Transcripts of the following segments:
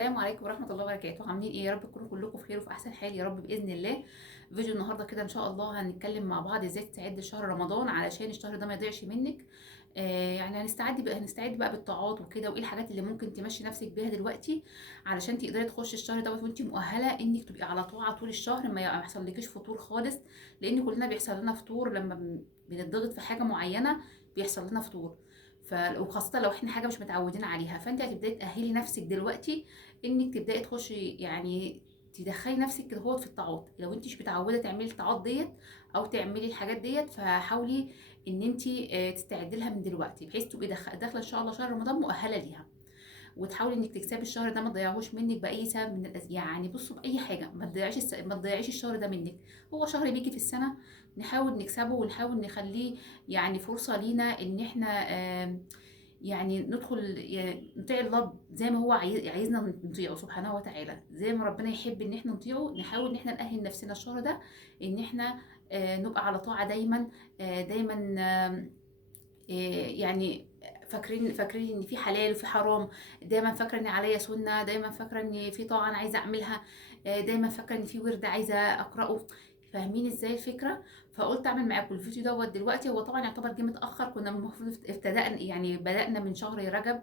السلام عليكم ورحمة الله وبركاته. عاملين ايه؟ يا رب تكونوا كلكم بخير وفي احسن حال يا رب باذن الله. فيديو النهارده كده ان شاء الله هنتكلم مع بعض ازاي تستعد لشهر رمضان علشان الشهر ده ما يضيعش منك. يعني هنستعد بقى بالطاعات وكده، وايه الحاجات اللي ممكن تمشي نفسك بيها دلوقتي علشان تقدري تخشي الشهر دوت وانت مؤهله انك تبقي على طاعه طول الشهر، ما يحصلكيش فطور خالص. لان كلنا بيحصل لنا فطور لما بنضغط في حاجه معينه، بيحصل لنا فطور. وخاصة لو احنا حاجة مش متعودين عليها، فانت هتبداي تأهلي نفسك دلوقتي انك تبداي تخشي، يعني تدخلي نفسك كده هو في الطاعات. لو انت مش متعوده تعملي الطاعات ديت او تعملي الحاجات ديت، فحاولي ان انت تستعدي لها من دلوقتي، بحيث تبقي داخله ان شاء الله شهر رمضان مؤهله ليها. وتحاولي انك تكسبي الشهر ده، ما تضيعوش منك باي سبب من يعني بصوا باي حاجه، ما تضيعيش الشهر ده منك. هو شهر بيجي في السنه، نحاول نكسبه ونحاول نخليه يعني فرصه لينا ان احنا يعني ندخل، يعني نطيع الله زي ما هو عايزنا نطيعه سبحانه وتعالى، زي ما ربنا يحب ان احنا نطيعه. نحاول ان احنا نأهل نفسنا الشهر ده ان احنا نبقى على طاعة دايما. دايما يعني فاكرين ان في حلال وفي حرام. دايما فاكره ان عليا سنه، دايما فاكره ان في طاعه انا عايزه اعملها. دايما فاكره ان في ورد عايزه اقراه. فاهمين ازاي الفكره؟ فقلت اعمل معاكم الفيديو دوت دلوقتي. هو طبعا يعتبر جه متاخر، كنا المفروض ابتدأنا، يعني بدأنا من شهر رجب.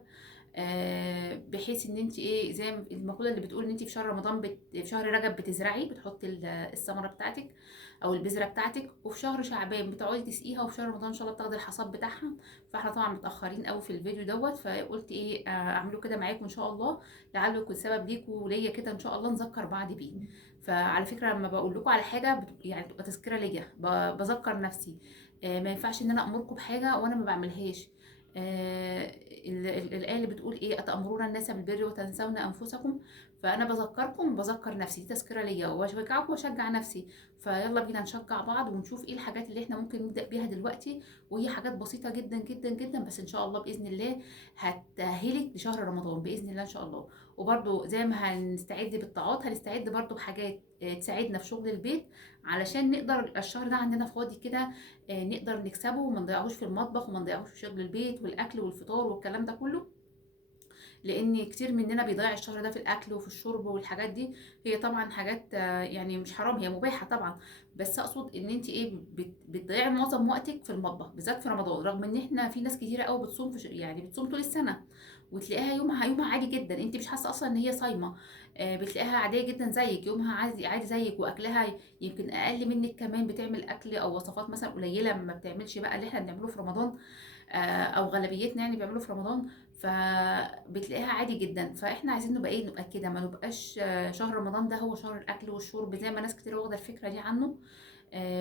بحيث ان انت ايه، زي المقوله اللي بتقول ان انت في شهر رمضان في شهر رجب بتزرعي، بتحطي الثمره بتاعتك او البذره بتاعتك، وفي شهر شعبان بتقعدي تسقيها، وفي شهر رمضان ان شاء الله بتاخدي الحصاد بتاعها. فاحنا طبعا متاخرين قوي في الفيديو دوت، فقلت ايه اعمله كده معاكم ان شاء الله، لعله يكون سبب ليكوا وليا كده ان شاء الله نذكر بعض بيه. فعلى فكره لما بقول لكم على حاجه يعني بتبقى تذكره ليا، بذكر نفسي. ما ينفعش ان انا امركم بحاجه وانا ما بعملهاش. الآية اللي بتقول إيه، أتأمرون الناس بالبر وتنسون أنفسكم. فأنا بذكركم، بذكر نفسي، دي تذكرة ليا، وأشجعكم وأشجع نفسي. فيلا بينا نشجع بعض ونشوف إيه الحاجات اللي إحنا ممكن نبدأ بيها دلوقتي. وهي حاجات بسيطة جدا جدا جدا، بس إن شاء الله بإذن الله هتأهلك لشهر رمضان بإذن الله إن شاء الله. وبرضو زي ما هنستعد بالطاعات، هنستعد برضو بحاجات تساعدنا في شغل البيت، علشان نقدر الشهر ده عندنا فاضي كده، نقدر نكسبه وما نضيعوش في المطبخ وما نضيعوش في شغل البيت والاكل والفطار والكلام ده كله. لان كتير مننا بيضيع الشهر ده في الاكل وفي الشرب والحاجات دي. هي طبعا حاجات يعني مش حرام، هي مباحه طبعا. بس اقصد ان انت ايه، بتضيعي معظم وقتك في المطبخ بالذات في رمضان، رغم ان احنا في ناس كتيره قوي بتصوم يعني بتصوم طول السنه، وتلاقيها يومها عادي جدا، انت مش حاسه اصلا ان هي صايمه. بتلاقيها عاديه جدا زيك، يومها عادي عادي زيك، واكلها يمكن اقل منك كمان، بتعمل اكل او وصفات مثلا قليله، ما بتعملش بقى اللي احنا بنعمله في رمضان. او غالبيتنا يعني بيعملوا في رمضان. فبتلاقيها عادي جدا. فاحنا عايزين نبقى ايه، نبقى كده، ما نبقاش شهر رمضان ده هو شهر الاكل والشرب زي ما ناس كتير واخده الفكره دي عنه.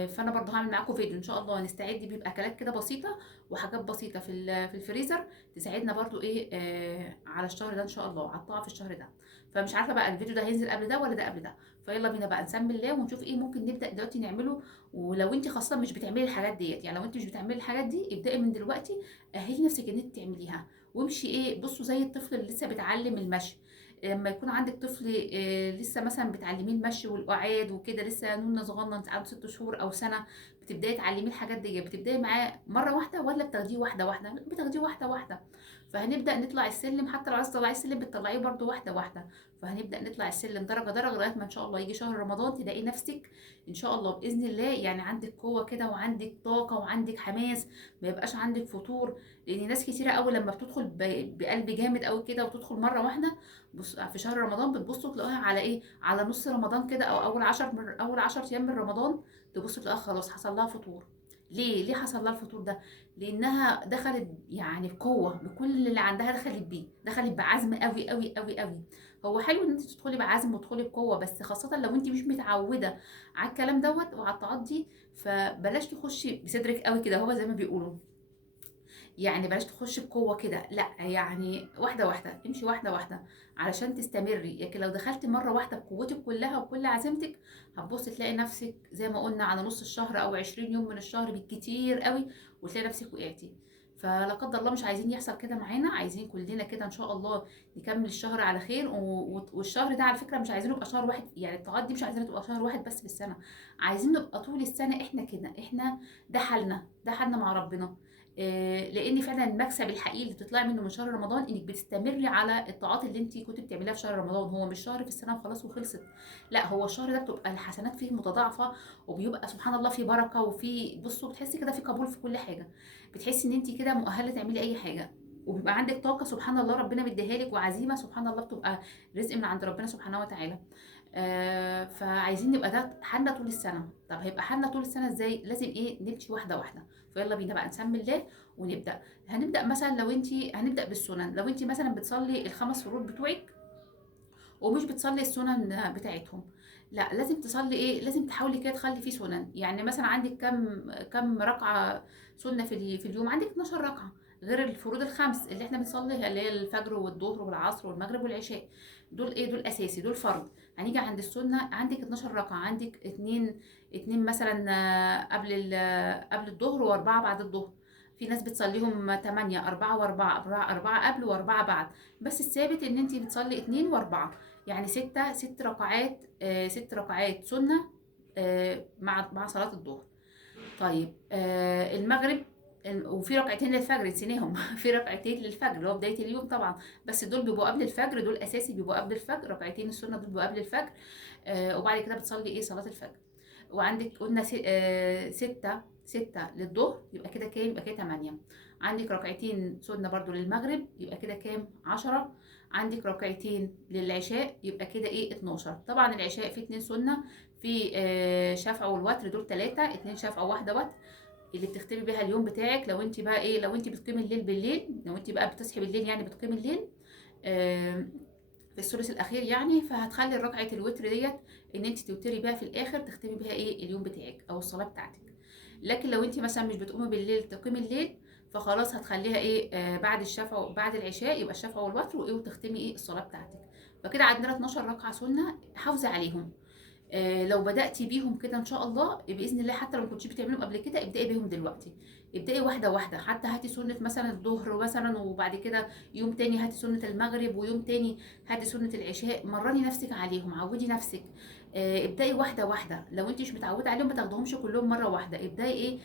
فانا برضه هعمل معاكم فيديو ان شاء الله نستعد بيه باكلات كده بسيطه، وحاجات بسيطه في الفريزر، تساعدنا برضه ايه على الشهر ده ان شاء الله، على الطاعه في الشهر ده. فمش عارفه بقى الفيديو ده هينزل قبل ده ولا ده قبل ده. فيلا بينا بقى نسمي الله ونشوف ايه ممكن نبدا دلوقتي نعمله. ولو انت خاصه مش بتعملي الحاجات ديت، يعني لو انت مش بتعملي الحاجات دي، ابداي من دلوقتي، اهلي نفسك ان انت تعمليها. وامشي ايه، بصوا زي الطفل اللي لسه بيتعلم المشي. لما يكون عندك طفل لسه مثلا بتعلميه المشي والقعاد وكده، لسه نون صغنن عنده 6 شهور او سنه، بتبداي تعلميه الحاجات دي، بتبداي معاه مره واحده ولا بتاخديه واحده واحده؟ لا، بتاخديه واحده واحده. فهنبدا نطلع السلم، حتى لو عايزه تطلعي السلم بتطلعيه برده واحده واحده. فهنبدا نطلع السلم درجه درجه لغايه ما ان شاء الله يجي شهر رمضان تلاقي نفسك ان شاء الله باذن الله، يعني عندك قوه كده وعندك طاقه وعندك حماس، ما يبقاش عندك فتور. لان ناس كتيره قوي لما بتدخل بقلب جامد قوي كده وتدخل مره واحده في شهر رمضان، بتبصوا تلاقوها على ايه، على نص رمضان كده او اول 10 ايام من رمضان، تبصوا تلاقوها خلاص حصل لها فطور. ليه حصل لها الفطور ده؟ لانها دخلت يعني بقوه، بكل اللي عندها دخلت بيه، دخلت بعزم قوي قوي قوي قوي. هو حلو ان انت تدخلي بعزم وتدخلي بقوه، بس خاصه لو انت مش متعوده على الكلام دوت وعلى الطاعات دي، فبلاش تخشي بصدرك قوي كده، هو زي ما بيقولوا، يعني بلاش تخش بقوة كده، لا يعني واحدة واحدة، امشي واحدة واحدة علشان تستمري. لكن لو دخلتي مرة واحدة بقوتك كلها وكل عزيمتك، هتبصي تلاقي نفسك زي ما قلنا على نص الشهر او 20 يوم من الشهر بالكتير قوي، وتلاقي نفسك وقعتي. فلا قدر الله مش عايزين يحصل كده معانا، عايزين كلنا كده ان شاء الله نكمل الشهر على خير. والشهر ده على فكرة مش عايزينه يبقى شهر واحد، يعني الطاعات دي مش عايزينها تبقى شهر واحد بس في السنة، عايزين نبقى طول السنة احنا كده، احنا ده حالنا، ده حالنا مع ربنا. لان فعلا المكسب الحقيقي اللي بتطلعي منه من شهر رمضان انك بتستمري على الطاعات اللي انت كنت بتعمليها في شهر رمضان. هو مش شهر في السنه وخلاص وخلصت، لا، هو الشهر ده بتبقى الحسنات فيه متضاعفه، وبيبقى سبحان الله في بركه، وفي بصوا بتحسي كده في قبول في كل حاجه، بتحسي ان انت كده مؤهله تعملي اي حاجه، وبيبقى عندك طاقه سبحان الله ربنا مديها لك، وعزيمه سبحان الله بتبقى رزق من عند ربنا سبحانه وتعالى. فعايزين نبقى ده حالنا طول السنه. طب هيبقى حالنا طول السنه ازاي؟ لازم ايه؟ نمشي واحده واحده. فيلا بينا بقى نسمي الله ونبدا. هنبدا مثلا لو انت هنبدا بالسنن. لو انت مثلا بتصلي الخمس فروض بتوعك ومش بتصلي السنن بتاعتهم، لا، لازم تصلي ايه؟ لازم تحاولي كده تخلي فيه سنن. يعني مثلا عندك كم ركعه سنه في اليوم؟ عندك 12 ركعه، غير الفروض الخمس اللي احنا بنصليها، اللي هي الفجر والظهر والعصر والمغرب والعشاء. دول ايه؟ دول اساسي، دول فرض. هنيجي عند السنه، عندك 12 ركعه، عندك اتنين مثلا قبل الظهر واربعه بعد الظهر. في ناس بتصليهم 8، 4 و4، 4 قبل و4 بعد. بس الثابت ان انت بتصلي 2 و4، يعني ست ركعات، 6 ركعات سنة، مع صلاة الظهر. طيب المغرب، وفي ركعتين للفجر نسيناهم في ركعتين للفجر اللي هو بداية اليوم طبعا، بس دول بيبقوا قبل الفجر، دول أساسي بيبقوا قبل الفجر، ركعتين السنة دول بيبقوا قبل الفجر. وبعد كده بتصلي إيه؟ صلاة الفجر. وعندك قلنا ستة للظهر، يبقى كده كام؟ يبقى كده 8. عندك ركعتين سنة برضو للمغرب، يبقى كده كام؟ 10. عندك ركعتين للعشاء، يبقى كده ايه؟ 12. طبعا العشاء فيه 2 سنة، في شفع والوتر، دول 3، 2 شفع وواحدة وتر، اللي بتختمي بيها اليوم بتاعك. لو انت بقى ايه؟ لو انت بتقيمي الليل بالليل، لو انت بقى بتصحي بالليل يعني بتقيمي الليل آه، في الثلث الاخير يعني، فهتخلي ركعه الوتر ديت ان انت توتري بيها في الاخر، تختمي بيها ايه؟ اليوم بتاعك او الصلاه بتاعتك. لكن لو انت مثلا مش بتقومي بالليل تقيمي الليل، فخلاص هتخليها ايه؟ بعد الشفع، بعد العشاء، يبقى الشفع والوتر، وايه، وتختمي ايه؟ الصلاه بتاعتك. فكده عندنا 12 ركعه سنه، حافظي عليهم. لو بدأتي بيهم كده ان شاء الله بإذن الله، حتى لو ما كنتيش بتعمليهم قبل كده، ابدأي بيهم دلوقتي. ابدأي واحدة واحدة، حتى هاتي سنة مثلا الظهر مثلا، وبعد كده يوم تاني هاتي سنة المغرب، ويوم تاني هاتي سنة العشاء. مرني نفسك عليهم، عودي نفسك. ابدأي واحدة واحدة. لو انت مش متعودة عليهم ما تاخدهمش كلهم مرة واحدة. ابدأي ايه؟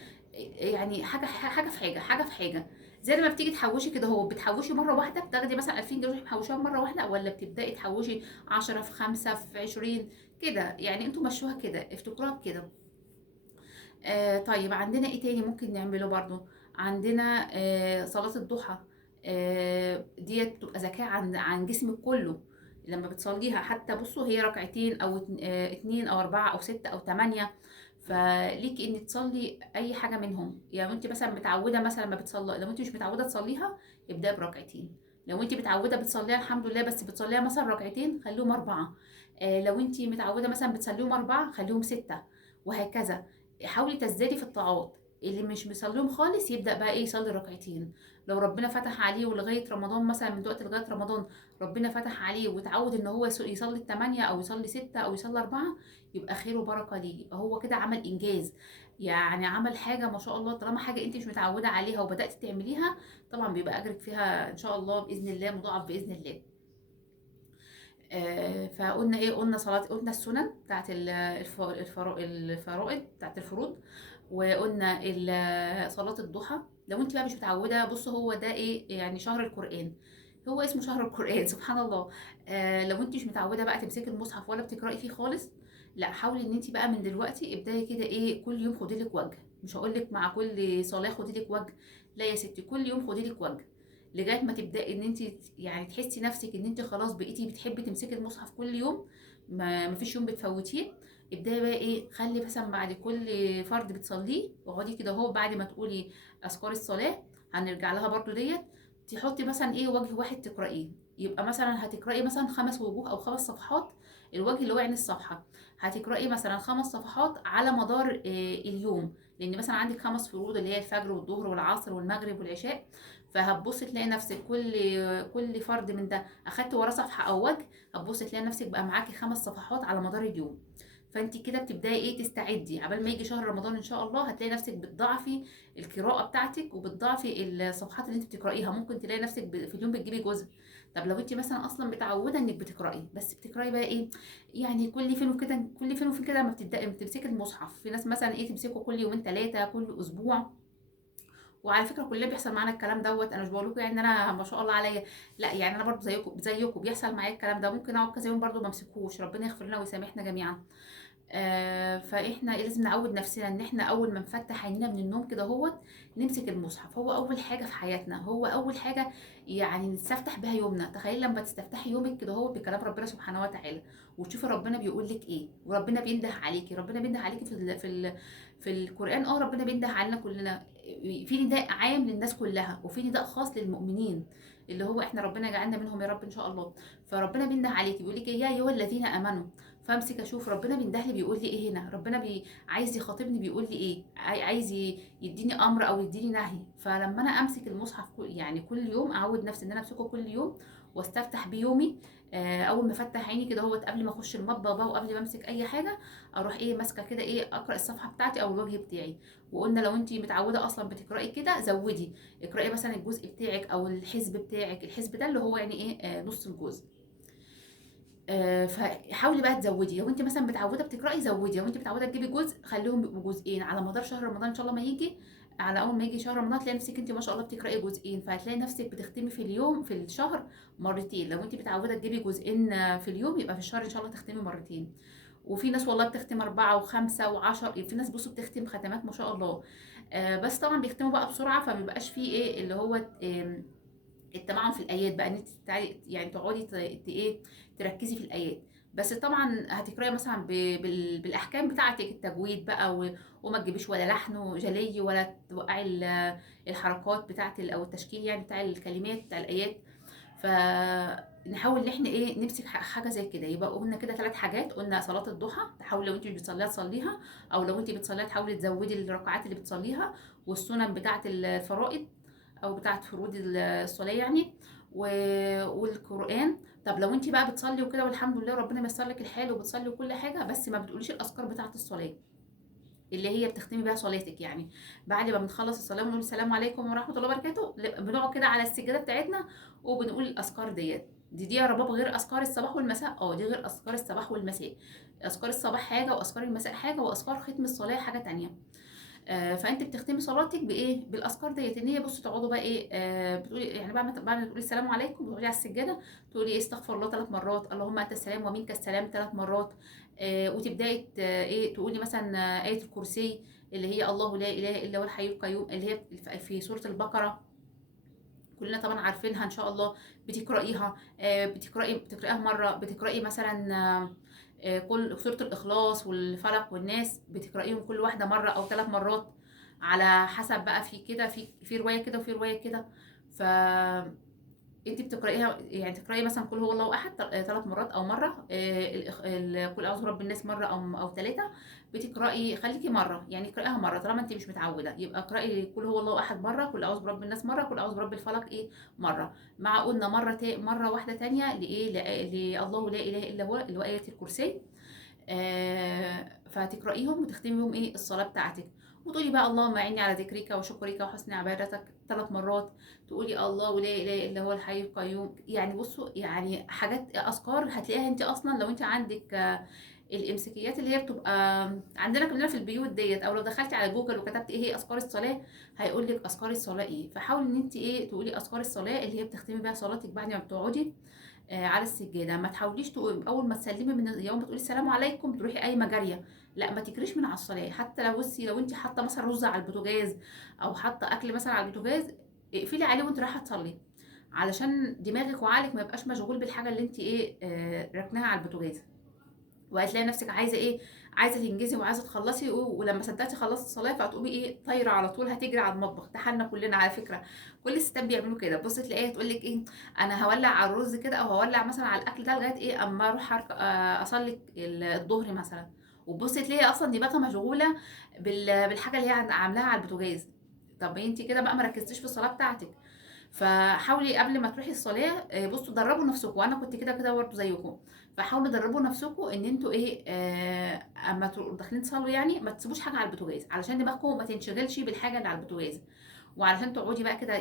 يعني حاجة في حاجة، حاجة في حاجة. زي لما بتيجي تحوشي كده، هو بتحوشي مرة واحدة، بتاخدي مثلا 2000 جنيه تحوشيها مرة واحدة، ولا بتبدأي تحوشي 10 في 5 في 20 كده؟ يعني انتوا مشوها كده، افتكروها بكده. طيب عندنا ايه تاني ممكن نعمله برضو؟ عندنا صلاة الضحى. ديت بتبقى زكاة عن جسمك كله. لما بتصليها، حتى بصوا هي ركعتين او 2 او 4 او 6 او 8، فليكي ان تصلي اي حاجة منهم. يعني انت مثلا متعودة، مثلا ما بتصلي، لو انت مش متعودة تصليها ابدأ بركعتين. لو انت متعودة بتصليها الحمد لله، بس بتصليها مثلا ركعتين، خليهم 4. لو انت متعودة مثلا بتصليهم 4، خليهم 6، وهكذا. حاولي تزدادي في الطاعات. اللي مش بيصليهم خالص يبدأ بقى ايه؟ يصلي ركعتين. لو ربنا فتح عليه ولغاية رمضان، مثلا من دلوقتي لغاية رمضان ربنا فتح عليه وتعود ان هو يصلي ال8 او يصلي 6 او يصلي 4، يبقى خير وبركة ليه، يبقى هو كده عمل انجاز. يعني عمل حاجة ما شاء الله. طالما حاجة انت مش متعودة عليها وبدأتي تعمليها، طبعا بيبقى اجرك فيها ان شاء الله بإذن الله مضاعف بإذن الله. فقلنا ايه؟ قلنا صلاة، قلنا السنن بتاعت الفرائض بتاعت الفروض، وقلنا صلاة الضحى. لو انت بقى مش متعودة، بص هو ده ايه؟ يعني شهر القرآن، هو اسمه شهر القرآن سبحان الله. لو انت مش متعودة بقى تمسكي المصحف ولا بتقرأي فيه خالص، لا، حاولي ان انت بقى من دلوقتي ابداي كده ايه؟ كل يوم خدي لك وجه. مش هقول لك مع كل صلاة خدي لك وجه، لا يا ستي، كل يوم خدي لك وجه، لغايه ما تبداي ان انت يعني تحسي نفسك ان انت خلاص بقيتي بتحبي تمسكي المصحف كل يوم، ما فيش يوم بتفوتيه. ابداي بقى ايه؟ خلي مثلا بعد كل فرض بتصليه اقعدي كده اهو، بعد ما تقولي اذكار الصلاه، هنرجع لها برضو ديت، تحطي مثلا ايه؟ وجه واحد تقرايه. يبقى مثلا هتقراي مثلا 5 وجوه او 5 صفحات. الوجه اللي هو يعني الصفحه، هتقراي مثلا 5 صفحات على مدار اليوم. لان مثلا عندك 5 فروض اللي هي الفجر والظهر والعصر والمغرب والعشاء، فهتبص تلاقي نفسك كل فرد من ده اخدت وراه صفحه او وجه، هتبص تلاقي نفسك بقى معاكي 5 صفحات على مدار اليوم. فانت كده بتبداي ايه؟ تستعدي عبال ما يجي شهر رمضان ان شاء الله، هتلاقي نفسك بتضاعفي القراءه بتاعتك وبتضاعفي الصفحات اللي انت بتقرايها. ممكن تلاقي نفسك في اليوم بتجيبي جزء. طب لو انت مثلا اصلا متعوده انك بتقراي، بس بتقراي بقى ايه؟ يعني كل فين وكده، كل فين وفين كده لما بتبداي بتمسكي المصحف. في ناس مثلا ايه؟ تمسكه كل يومين 3، كل اسبوع، وعلى فكره كلنا بيحصل معانا الكلام دوت، انا مش بقول لكم يعني ان انا ما شاء الله عليا، لا يعني انا برضو زيكم بيحصل معايا الكلام ده، ممكن اقعد كذا يوم برضو ما امسكوش، ربنا يغفر لنا ويسامحنا جميعا. فاحنا لازم نعود نفسنا ان احنا اول ما نفتح عينينا من النوم كده هوت نمسك المصحف، هو اول حاجه في حياتنا، هو اول حاجه يعني نستفتح بها يومنا. تخيل لما تستفتحي يومك كده هو بكلام ربنا سبحانه وتعالى، وتشوفي ربنا بيقول لك ايه، وربنا بينده عليكي، ربنا بينده عليكي في القران. ربنا بينده علينا كلنا، في نداء عام للناس كلها، وفي نداء خاص للمؤمنين اللي هو احنا ربنا جعلنا منهم يا رب ان شاء الله. فربنا بينده عليكي بيقول لك يا ايها الذين امنوا، فامسك اشوف ربنا بينده لي بيقول لي ايه هنا، ربنا عايز يخاطبني بيقول لي ايه، عايز يديني امر او يديني نهي. فلما انا امسك المصحف يعني كل يوم اعود نفسي ان انا امسكه كل يوم واستفتح بيومي. اول ما افتح عيني كده هو قبل ما اخش المطبخ بقى وقبل ما امسك اي حاجه، اروح ماسكه كده اقرا الصفحه بتاعتي او الوجه بتاعي. وقلنا لو انت متعوده اصلا بتقراي كده زودي، اقراي مثلا الجزء بتاعك او الحزب بتاعك، الحزب ده اللي هو يعني نص الجزء. فحاولي بقى تزودي، لو انت مثلا متعوده بتقراي زودي، لو انت متعوده تجيبي جزء خليهم يبقوا جزئين على مدار شهر رمضان ان شاء الله ما يجي. على اول ما يجي شهر رمضان تلاقي نفسك انت ما شاء الله بتقراي جزئين، فهتلاقي نفسك بتختمي في اليوم في الشهر مرتين. لو انت متعوده تجيبي جزئين في اليوم يبقى في الشهر ان شاء الله تختمي مرتين. وفي ناس والله بتختم 4 و5 و10، في ناس بصوا بتختم ختمات ما شاء الله. بس طبعا بيختموا بقى بسرعه، فمبيبقاش فيه اللي هو التمعن في الايات بقى، ان انت يعني تقعدي تركزي في الايات. بس طبعا هتقراي مثلا بالاحكام بتاعتك، التجويد بقى وما تجيبيش ولا لحن وجلي، ولا توقعي الحركات بتاعت او التشكيل يعني بتاع الكلمات بتاع الايات. فنحاول ان احنا نمسك حاجه زي كده. يبقى قلنا كده 3 حاجات، قلنا صلاه الضحى تحاولي لو انت مش بتصليها تصليها، او لو انت بتصليها تحاولي تزودي الركعات اللي بتصليها، والسنن بتاعت الفرائض او بتاعت فروض الصلاه يعني، والقران. طب لو انت بقى بتصلي وكده والحمد لله ربنا ميسر لك الحال وبتصلي وكل حاجه، بس ما بتقوليش الاذكار بتاعت الصلاه اللي هي بتختمي بيها صلاتك يعني، بعد ما بنخلص الصلاه ونقول السلام عليكم ورحمه الله وبركاته، بنقعد كده على السجاده بتاعتنا وبنقول الاذكار دي يا رباب غير اذكار الصباح والمساء. دي غير اذكار الصباح والمساء، اذكار الصباح حاجه واذكار المساء حاجه واذكار ختم الصلاه حاجه تانية. فانت بتختمي صلاتك بالاذكار ديت، ان هي بصوا تقعدوا بقى بتقولي يعني بعد ما تقولي السلام عليكم بتقولي على السجاده تقولي استغفر الله 3 مرات، اللهم انت السلام ومنك السلام 3 مرات. وتبداي تقولي مثلا ايه الكرسي اللي هي الله لا اله الا هو الحي القيوم، اللي هي في سوره البقره، كلنا طبعا عارفينها ان شاء الله. بتقرايها بتقرايها مره، بتقراي مثلا كل سوره الاخلاص والفلق والناس بتقرايهم كل واحده مره او 3 مرات، على حسب بقى في كده في روايه كده وفي روايه كده. ف انت بتقرايها يعني تقراي مثلا قل هو الله احد 3 مرات او مره، قل اعوذ برب الناس مره او 3. بتقراي خليكي مره يعني اقرايها مره طالما انت مش متعوده، يبقى اقراي قل هو الله احد مره، قل اعوذ برب الناس مره، قل اعوذ برب الفلق مره. مع قلنا مره واحده تانية الله لا اله الا هو اللي هو ايه الكرسي. فتقرأيهم وتختمي بهم الصلاة بتاعتك، وتقولي بقى اللهم اعني على ذكرك وشكرك وحسن عبادتك 3 مرات. تقولي الله لا اله الا هو الحي القيوم. يعني بصوا يعني حاجات اذكار هتلاقيها انت اصلا لو انت عندك الامساكيات اللي هي بتبقى عندنا كلنا في البيوت ديت، او لو دخلتي على جوجل وكتبت ايه هي اذكار الصلاه هيقول لك اذكار الصلاه فحاولي ان انت تقولي اذكار الصلاه اللي هي بتختمي بيها صلاتك بعد ما بتقعدي على السجاده. ما تحاوليش اول ما تسلمي من يوم ما تقولي السلام عليكم تروحي قايمه جاريه، لا ما تجريش من على الصلاه. حتى لو بصي لو انت حاطه مثلا رز على البوتاجاز او حاطه اكل مثلا على البوتاجاز، اقفلي عليه وانت رايحه تصلي، علشان دماغك وعقلك ما يبقاش مشغول بالحاجه اللي انت ركناها على البوتاجاز. وهتلاقي نفسك عايزه عايزه تنجزي وعايزه تخلصي، ولما صدقتي خلصت الصلاه فتقومي طايره على طول هتجري على المطبخ. ده حالنا كلنا على فكره، كل الستات بيعملوا كده. بصي تلاقيها تقول لك انا هولع على الرز كده او هولع مثلا على الاكل ده لغايه اما اروح اصلي الظهر مثلا، وبصي تلاقي اصلا دماغها مشغوله بالحاجه اللي هي عاملاها على البوتاجاز. طب انت كده بقى ما ركزتيش في الصلاه بتاعتك. فحاولي قبل ما تروحي الصلاه بصوا دربوا نفسكم، وانا كنت كده برضه زيكم. فحاولوا دربوا نفسكم ان انتوا اما داخلين تصلوا يعني ما تسيبوش حاجه على البوتاجاز، علشان دماغكم ما تنشغلش بالحاجه اللي على البوتاجاز، وعلشان تقعدي بقى كده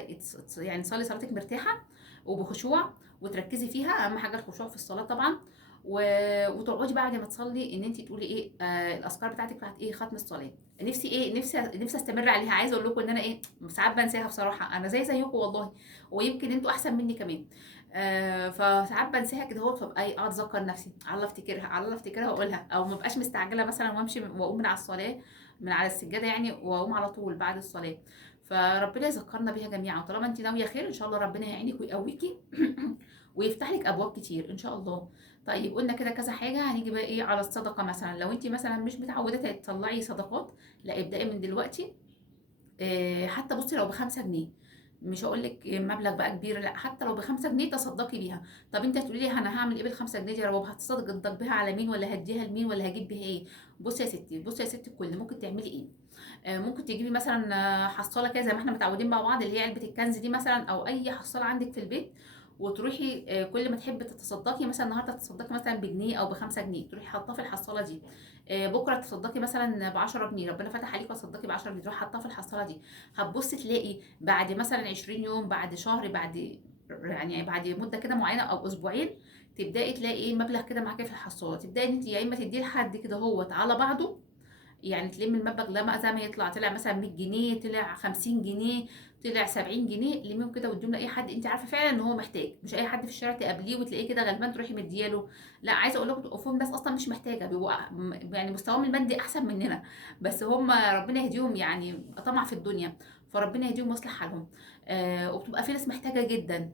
يعني تصلي صلاتك مرتاحه وبخشوع وتركزي فيها. اهم حاجه الخشوع في الصلاه طبعا. وتقعدي بعد ما تصلي ان انت تقولي ايه الاذكار بتاعتك بتاعت ايه ختم الصلاه. نفسي ايه، نفسي استمر عليها. عايزه اقول لكم ان انا ايه ساعات بنساها بصراحه، انا زيكم والله، ويمكن انتوا احسن مني كمان. فساعات بنساها كده اهوت، فابقى ايه اقعد اذكر نفسي، على الله افتكرها، على الله افتكرها واقولها، او ما بقاش مستعجله مثلا وامشي واقوم من على الصلاه، من على السجاده يعني، واقوم على طول بعد الصلاه. فربنا يذكرنا بيها جميعا، طالما انت ناويه خير ان شاء الله ربنا يعينك ويقويكي ويفتح لك ابواب كتير ان شاء الله. طيب قلنا كده كذا حاجه، هنيجي بقى ايه على الصدقه. مثلا لو انت مثلا مش متعوده تطلعي صدقات، لا ابدأي من دلوقتي. حتى بصي لو ب5 جنيه، مش هقول لك مبلغ بقى كبير، لا حتى لو ب5 جنيه تصدقي بيها. طب انت هتقولي لي انا هعمل ايه ب5 جنيه دي يا رب؟ هتصدق بيها على مين، ولا هديها لمين، ولا هجيب بيها ايه؟ بصي يا ستي، بصي يا ستي الكل، ممكن تعملي ايه؟ ممكن تجيبي مثلا حصاله كده زي ما احنا متعودين مع بعض، اللي هي علبه الكنز دي مثلا، او اي حصاله عندك في البيت، وتروحي كل ما تحبي تتصدقي، مثلا النهارده تتصدقي مثلا بجنيه او ب5 جنيه، تروحي حاطاه في الحصاله دي. بكره تصدقي مثلا ب10 جنيه، ربنا فتح عليك وتصدقي ب10 جنيه، تروحي حاطاه في الحصاله دي. هتبصي تلاقي بعد مثلا 20 يوم، بعد شهر، بعد يعني بعد مده كده معينه او اسبوعين، تبداي تلاقي ايه مبلغ كده معاكي في الحصاله، تبداي انت يا اما تديه لحد كده هو على بعضه، يعني تلم المبلغ ده زي ما يطلع، طلع مثلا 100 جنيه، طلع 50 جنيه، طلع 70 جنيه، لميهم كده واديهم لاي حد انت عارفه فعلا ان هو محتاج، مش اي حد في الشارع تقابليه وتلاقيه كده غلبان تروحي مدياله. لا، عايزه اقول لكم فيهم ناس اصلا مش محتاجه، بيبقوا يعني مستواهم المادي احسن مننا، بس هم ربنا يهديهم، يعني طمع في الدنيا، فربنا يهديهم ويصلح حالهم. وبتبقى في ناس محتاجه جدا.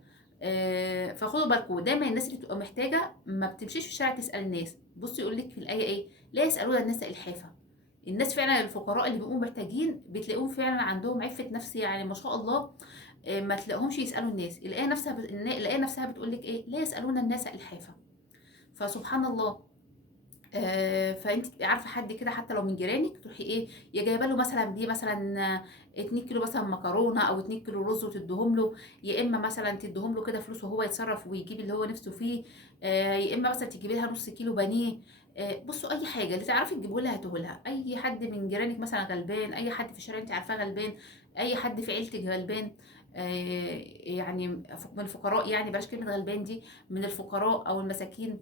فخدوا بالكم دايما، الناس اللي بتبقى محتاجه ما بتمشيش في الشارع تسال الناس. بصي يقول لك في الايه ايه، لا يسالون الناس الحافه. الناس فعلا الفقراء اللي بيبقوا محتاجين بتلاقوهم فعلا عندهم عفة نفس، يعني ما شاء الله. ما تلاقيهمش يسألوا الناس. الآية نفسها بتقول لك ايه، لا يسألون الناس إلحافا. فسبحان الله. فانت تبقي عارفه حد كده حتى لو من جيرانك، تروحي ايه يا جايبه له مثلا دي مثلا 2 كيلو مثلا مكرونه او 2 كيلو رز وتديهم له، يا اما مثلا تديهم له كده فلوس وهو يتصرف ويجيب اللي هو نفسه فيه. يا اما مثلا تجيبي لها نص كيلو بانيه. بصوا اي حاجه اللي تعرفي تجيبوا لها هاتوه لها. اي حد من جيرانك مثلا غلبان، اي حد في الشارع انت عارفاه غلبان، اي حد في عيلتك غلبان، يعني من الفقراء، يعني بلاش كلمه غلبان دي، من الفقراء او المساكين.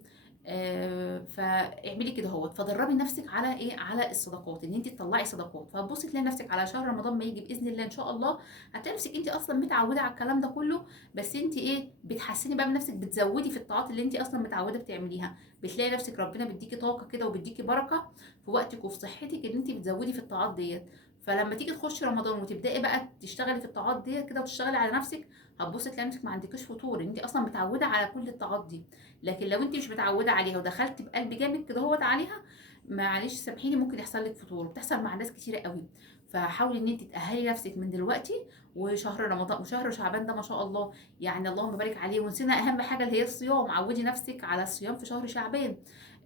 فاعملي كده اهوت، فدربي نفسك على ايه، على الصدقات، ان انت تطلعي صدقات. فبصي تلاقي نفسك على شهر رمضان ما يجي باذن الله ان شاء الله، هتلاقي نفسك انت اصلا متعوده على الكلام ده كله، بس انت ايه بتحسني بقى من نفسك، بتزودي في الطاعات اللي انت اصلا متعوده بتعمليها، بتلاقي نفسك ربنا بيديكي طاقه كده وبيديكي بركه في وقتك وفي صحتك، ان انت بتزودي في الطاعات ديت. فلما تيجي تخشي رمضان وتبداي بقى تشتغلي في الطاعات ديت كده وتشتغلي على نفسك، هتبصي تلاقي نفسك ما عندكيش فطور، انت اصلا متعوده على كل الطاعات دي. لكن لو انت مش متعوده عليها ودخلت بقلب جامد كده هوت عليها، معلش سامحيني ممكن يحصل لك فتور، وبتحصل مع ناس كتيره قوي. فحاولي ان انت تاهلي نفسك من دلوقتي. وشهر رمضان وشهر شعبان ده ما شاء الله، يعني اللهم بارك عليه. ونسينا اهم حاجه اللي هي الصيام، عودي نفسك على الصيام في شهر شعبان.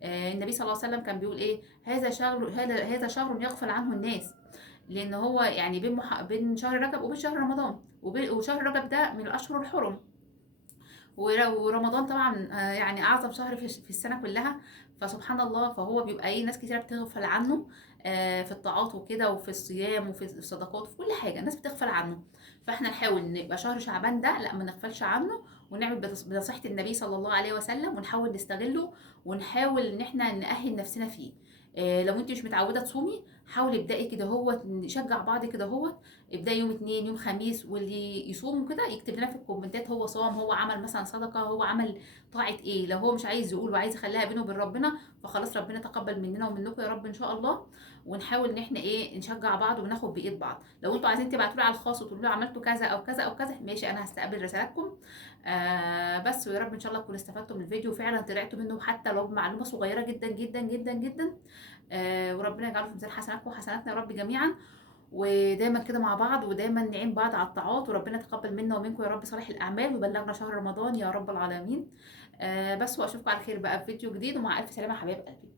النبي صلى الله عليه وسلم كان بيقول ايه، هذا شهر يغفل عنه الناس، لان هو يعني بين شهر رجب وبين شهر رمضان، وشهر رجب ده من الاشهر الحرم، ورمضان طبعا يعني اعظم شهر في السنه كلها. فسبحان الله، فهو بيبقى ايه ناس كتير بتغفل عنه في الطاعات وكده، وفي الصيام، وفي الصدقات، في كل حاجه الناس بتغفل عنه. فاحنا نحاول نبقى شهر شعبان ده لا ما نغفلش عنه، ونعمل بنصيحه النبي صلى الله عليه وسلم، ونحاول نستغله، ونحاول ان احنا نأهل نفسنا فيه. لو انت مش متعوده تصومي، حاولي ابدأي كده هو، نشجع بعض كده هو. ابدأي يوم اثنين، يوم خميس، واللي يصوم كده يكتب لنا في الكومنتات هو صام، هو عمل مثلا صدقة، هو عمل طاعة ايه. لو هو مش عايز يقول وعايز يخليها بينه وبين ربنا، فخلاص ربنا تقبل مننا ومنكم يا رب ان شاء الله. ونحاول ان احنا ايه نشجع بعض وناخد بايد بعض. لو انتوا عايزين تبعتوا لي على الخاص وتقولوا لي عملتوا كذا او كذا او كذا، ماشي انا هستقبل رسالتكم. بس ويا رب ان شاء الله تكونوا استفدتوا من الفيديو وفعلا طلعتوا منه حتى لو بمعلومة صغيرة جدا جدا جدا جدا. وربنا يجعله في ميزان حسناتكم وحسناتنا يا رب جميعا. ودايما كده مع بعض، ودايما نعين بعض على الطاعات، وربنا يتقبل منا ومنكم يا رب صالح الاعمال، ويبلغنا شهر رمضان يا رب العالمين. بس واشوفكم على خير بقى في فيديو جديد، ومع الف سلامه يا حبايب قلبي.